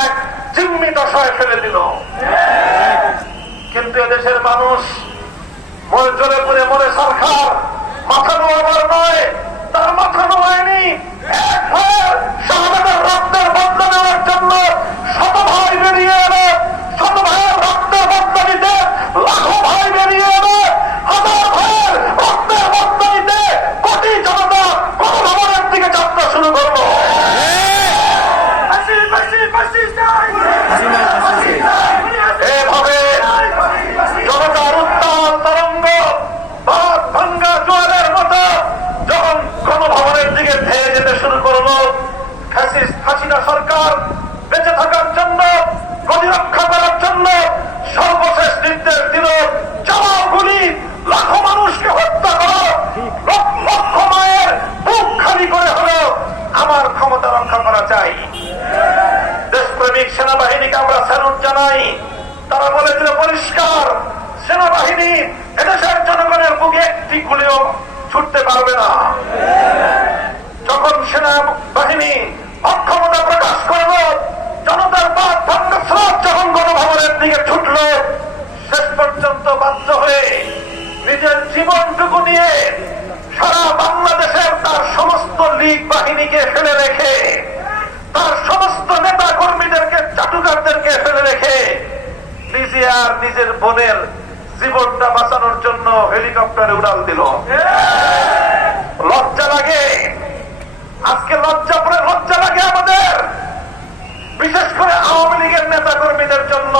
এক জিম্মি দশায় ফেলে দিল। কিন্তু এদেশের মানুষ মরে জলে পড়ে মরে সরকার, মাথা নয়, তার মাথা নয় দিকে ধেয়ে যেতে শুরু করল। হাসিনা সরকার বেঁচে থাকার জন্য গতি রক্ষা করার জন্য সর্বশেষ নির্দেশ দিল, চালাও গুলি, লাখো মানুষকে হত্যা করো লক্ষ মায়ের বুক খালি করে হলো, আমার ক্ষমতা রক্ষা করা চাই। দেশপ্রেমিক সেনাবাহিনীকে আমরা স্যালুট জানাই। তারা বলেছিল, পরিষ্কার, সেনাবাহিনী এদেশের জনগণের বুকে একটি গুলিও ছুটতে পারবে না। যখন সেনাবাহিনী অক্ষমতা প্রকাশ করল। জনতার বাদ স্রোত যখন গণভবনের দিকে ছুটল, শেষ পর্যন্ত বাধ্য হয়ে নিজের জীবনটুকু নিয়ে সারা বাংলাদেশের তার সমস্ত লীগ বাহিনীকে ফেলে রেখে, তার সমস্ত নেতা কর্মীদেরকে চাটুকারদেরকে ফেলে রেখে নিজে আর নিজের বোনের জীবনটা বাঁচানোর জন্য হেলিকপ্টারে উড়াল দিল লজ্জা লাগে আজকে লজ্জা পরে লজ্জা লাগে আমাদের। বিশেষ করে আওয়ামী লীগের নেতা কর্মীদের জন্য।